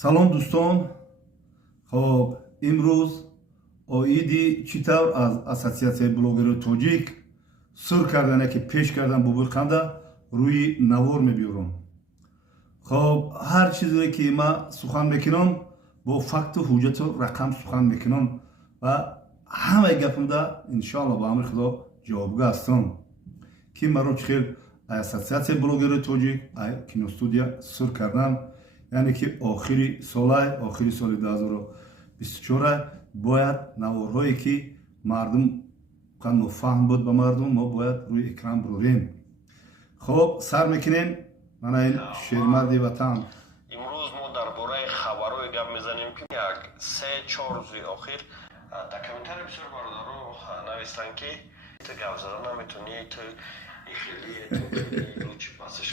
салом дӯстон, хоб имрӯз оиди чӣ тавр аз ассотсиатсияи блогерои тоҷик сур кардане ки пеш кардан бубуи қанда рӯи навор мебиёрам. хоб ҳар чизе ки ман сухан мекунам бо факту ҳуҷҷату рақам сухан мекунам ва ҳамаи гапимда иншоалло ба амри худо ҷавобгӯ ҳастам ки маро чӣ хел ассотсиатсияи блогерои тоҷик киностудия сур кардан, яъне ки охири соли 2024 бояд наворҳое ки мардум нофаҳм буд ба мардум мо бояд рӯи экран бурорем. хоб сар мекунем мана ин шермарди ватан. имрӯз мо дар бораи хабарҳое гап мезанем ки як 3-4 рӯзи охир документари бисёр бародаро навистанд ки ту гап зада наметунӣ, ту лучи пасаш.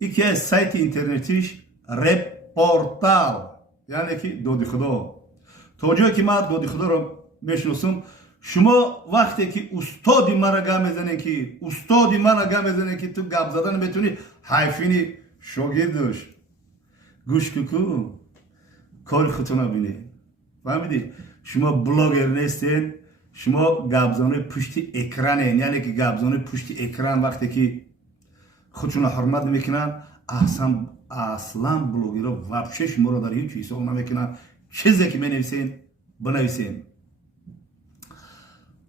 икияи сайти интернетиш репортал, яъне ки доди худо. То ҷое ки ман доди худоро мешиносам, шумо вақте ки устоди мара гап мезанед ки ту гап зада наметунӣ, ҳайфини шогирдуш гӯш куку кори худтон набинед. фаҳмидед? шумо блогер нестед, шумо гапзанои пушти экранен, яъне ки гапзанои пушти экран вақте ки худшона ҳурмат намекунанд, аслан блогерҳо вообще шуморо дар ҳеҷ ҳисоб намекунанд. чизе ки менависен бинависен.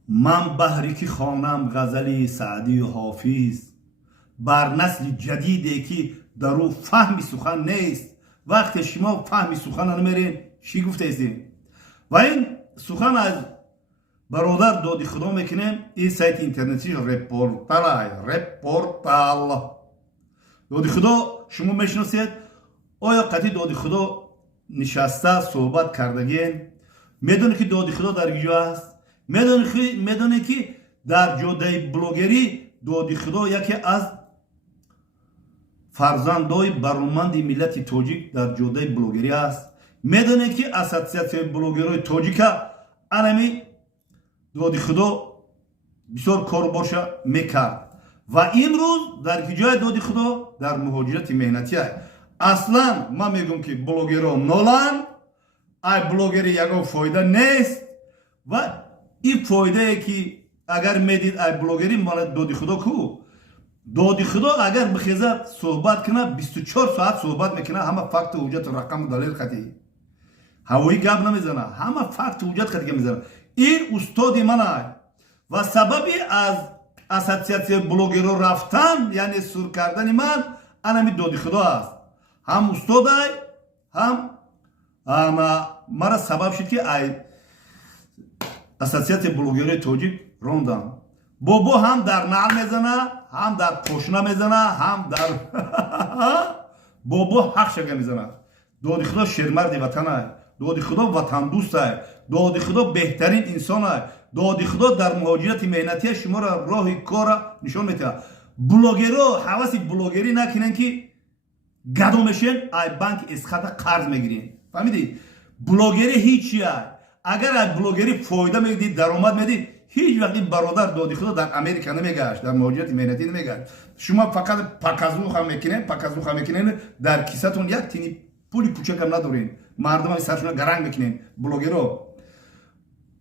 ман баҳре ки хонам ғазали саъдию ҳофиз бар насли ҷадиде ки дар ӯ фаҳми сухан нест. вақте шумо фаҳми сухана намерен, чӣ гуфтаистед? ва ин сухан аз бародар доди худо мекунем. ин сайти интернетӣ репортал доди худо шумо мешиносед. оё қатъи доди худо нишаста суҳбат кардагиен? медонед ки доди худо дар ҷо аст? медонед ки дар ҷодаи блогерӣ доди худо яке аз фарзандои бароманди миллати тоҷик дар ҷодаи блогерӣ аст? медонед ки ассотсиатсияи блогерои тоҷика анами доди худо бисёр кору боша мекард ва имрӯз дар ҳиҷояи доди худо дар муҳоҷирати меҳнатӣ аст. аслан ман мегӯм ки блогерҳо ноланд, ай блогери ягон фоида нест ва ин фоидае ки агар медид ай блогери мана доди худо ку? доди худо агар бихезад суҳбат кунад 24 соат суҳбат мекунад, ҳама факту ҳуҷҷату рақаму далел қатъӣ, ҳавоӣ гап намезанад, ҳама факту ҳуҷҷат қатъӣ гап мезанад. ин устоди манай ва сабаби аз ассотсиатсияи блогерҳо рафтан, яъне сур кардани ман анами доди худо аст. ҳам устодай, ҳам мара сабаб шуд ки ай ассотсиатсияи блогерои тоҷик рондам. бобо ҳам дар наъл мезана, ҳам дар пошна мезана, ҳам дар бобо ҳақшага мезана. доди худо шермарди ватанай, доди худо ватандӯстай, доди худо беҳтарин инсонай, доди худо дар муҳоҷирати меҳнатия шуморо роҳи кора нишон медиҳад. блогерҳо ҳаваси блогерӣ накунанд ки гадо мешен, ай банки эсхата қарз мегирен. фаҳмидед? блогерӣ ҳичия. агар ай блогерӣ фоида медид, даромад медид, ҳеҷ вақт ин бародар доди худо дар америка намегашт, дар муҳоҷирати меҳнатӣ намегашт. шумо фақат паказуха мекунед, дар кисатон як тини пули кӯчакам надорен, мардума саршона гаранг мекунен. блогерҳо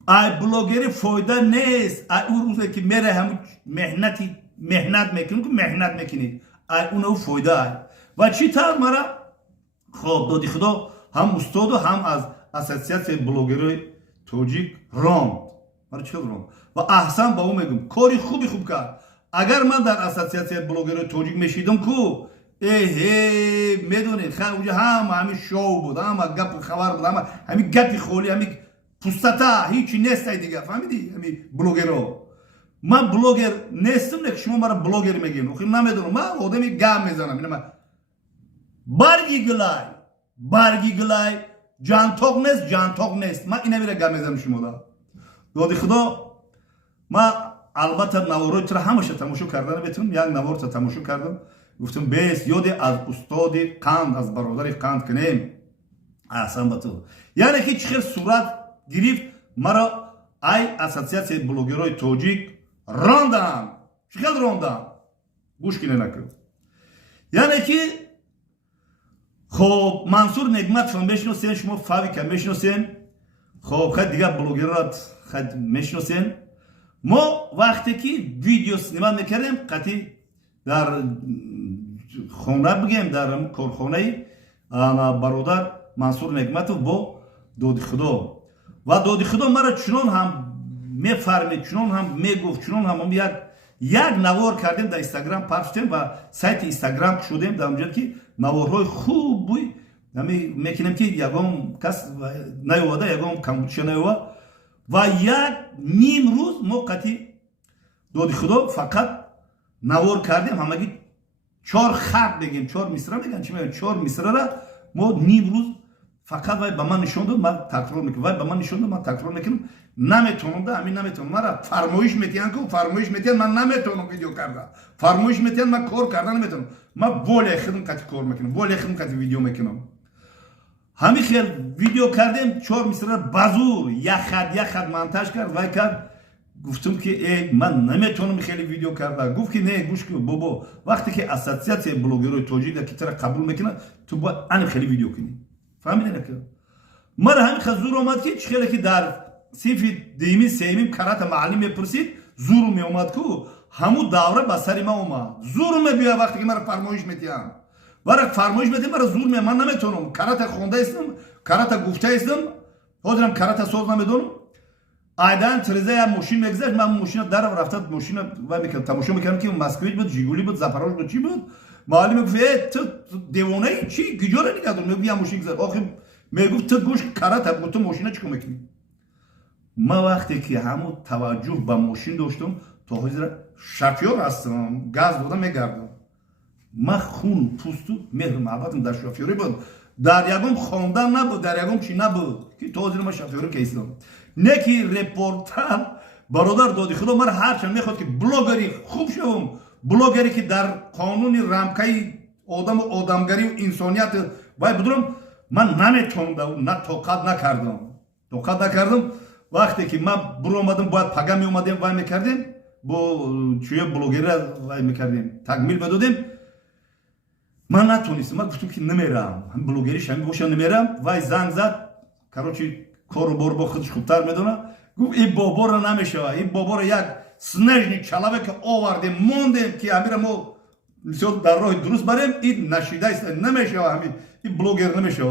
ай блогерӣ фоида нест. ай ӯ рӯзе ки мере ҳам меҳнат мекунед, ай уна фоида ай. ва чӣ тавр мара хоб доди худо ҳам устоду ҳам аз ассотсиатсияи блогерои тоҷик ронд. ва аҳсан ба ӯ мегӯм, кори хуби хуб кард. агар ман дар ассотсиатсияи блогерои тоҷик мешидам ку, медонед ҳама ҳамин шоу буд, ҳама гапи хабар буд, ҳамин гапи холӣ, ҳамин пустата, ҳичи нестай дига. фаҳмидӣ? ҳамин блогерҳо. ман блогер нестам, ки шумо мара блогер мегӯед. охир намедонам, ман одами гап мезанам. барги гилай ҷантоқ нест. ман инамира гап мезанам шумода. доди худо ман албатта наворҳои туро ҳамаша тамошо карда наметавонам. як наворта тамошо кардам, гуфтам бес ёде аз устоди қанд, аз бародари қанд кунем. аҳсан ба ту. яъне ки чӣ хел сурат гирифт, маро ай ассотсиатсияи блогерои тоҷик рондам. чӣ хел рондам? гӯш кунед накун. яъне ки خب منصور نعمت میشناسین شما فاوی که میشناسین خب خیلی دیگه بلوگرات خیلی میشناسین ما وقتی که ویدیو سینما میکردیم قطعی در خونه بگیم در کارخانه برادر منصور نعمتов با دودی خدا و دودی خدا مرا چنان هم میفرمید چنان هم میگفت چنان هم یک نوار کردیم در اینستاگرام پخش کردیم و سایت اینستاگرام شدیم در اونجا که نوارهای خوب بوی میکنیم که یکم کس نیومده یکم کمبودشه نیومده و یک نیم روز ما قطعی دودی خدا فقط نوار کردیم همگی 4 خط بگیم 4 مصرع میگن چی میگن 4 مصرع را ما نیم روز فقط وای به من نشون داد من تکرار میکنم وای به من نشون داد من تکرار میکنم نمیتونم ده همین نمیتونم مرا فرمایش میتین که فرمایش میتین من نمیتونم ویدیو کردن فرمایش میتین من کار کردن نمیتونم من ولی خودم قطعی کار میکنم ولی خودم قطعی ویدیو میکنم همین خیلی ویدیو کردیم 4 مصرع بازور یک خط مونتاژ کرد وای کرد گفتم که ای من نمیتونم خیلی ویدیو کردم گفت که نه گوش کن بابا وقتی که اساسیات بلوگرای توجیه که طرف قبول میکنه تو باید ان خیلی ویدیو کنی فهمیدین که مرا همین خزور اومد که خیلی که در صنف دیمی سیمیم کرات معلم میپرسید زور می اومد که همو دوره به سر ما اومد زور می بیا وقتی که مرا فرمایش میتیم برای فرمایش میتیم مرا زور می من نمیتونم کرات خونده استم کرات گفته استم حاضرم کرات سوز نمیدونم ایدان تریزه یا ماشین میگذشت من ماشین در رفتم ماشین و میکردم تماشا میکردم که مسکویت بود ژیگولی بود زاپاروژ بود چی بود معلم میگفت تو دیوانه چی گیجوره نگادون میگم یا ماشین گذشت آخه میگفت تو گوش کرات بود تو ماشین چیکار میکنی ما وقتی که همو توجه به ماشین داشتم تو حاضر شافیور هستم گاز بودم میگردم ما خون پوستو مهر محبتم در شافیوری بود در یکم خواندن نبود در یکم چی نبود که تو حاضر ما شافیوری کیستم نه که رپورتر برادر دودی خدا مرا هرچند میخواد که بلوگری خوب شوم بلوگری که در قانون رمکای آدم و آدمگری و انسانیت وای بدونم من نمیتونم نه توقع نکردم وقتی که ما برو اومدم باید پگا می اومدیم وای میکردیم با چوی بلوگری وای میکردیم تکمیل بدادیم من نتونستم من گفتم که نمیرم هم بلوگری شمی باشم نمیرم وای زنگ زد کاروچی کارو بار با خودش خوبتر میدونه گفت این بابا رو نمیشه این بابا رو یک سنجنی چلبه که آوردیم موندیم که امیر ما نسیت در راه درست بریم این نشیده است نمیشه همین این بلوگر نمیشه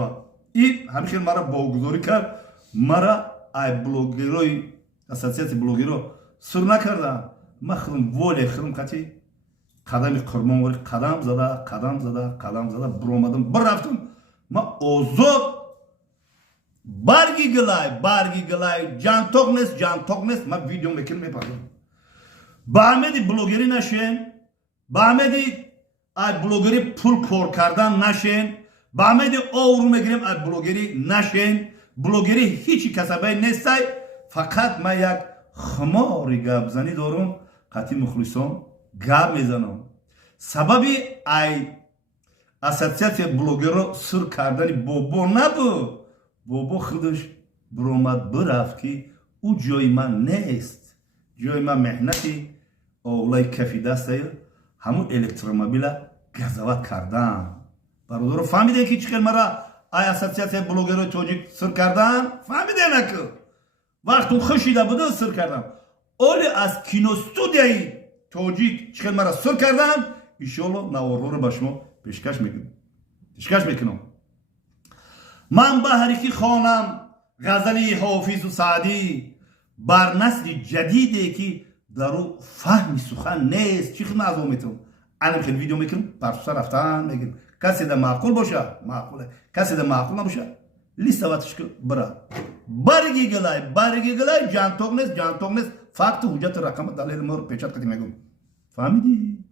این همین خیلی مرا باوگذاری کرد مرا ای بلوگرای اساسیت بلوگرو سر نکردم من خودم ولی خودم قطعی قدم قربان ولی قدم زده برو اومدم برفتم من آزاد برگی گلای جان توکنس ما ویدیو میکنم میپردم با امیدی بلوگری نشین با امیدی ای بلوگری پول کار کردن نشین با امیدی آورو میگیریم ای بلوگری نشین بلوگری هیچی کسبه نیستای فقط ما یک خماری گپ زنی دارم قطعی مخلصم گپ میزنم سببی ای اساسیت بلوگر سر کردن بابا نبود بابا خودش برآمد برفت که او جای من نیست جای من مهنتی اولای کفی دسته همون الکتروموبیل گزارت کردن برادر فهمیدین که چقدر مرا ای اساسیت بلوگرای توجیک سر کردن فهمیدین که وقتی خشیده بوده سر کردم اولی از کینو استودیوی توجیک چقدر مرا سر کردن ایشالله نوارها رو به شما پیشکش میکنم من به حریکی خانم غزلی حافظ و سعدی بر نسل جدیده که در او فهم سخن نیست چی خیلی معظوم میتونم الان خیلی ویدیو میکنم پرسوسا رفتن میگم کسی ده معقول باشه معقوله کسی ده معقول نباشه لیست واتش که برگی گلای جان توکنس فقط حجت رقم دلیل مور پیچات کردی میگم فهمیدی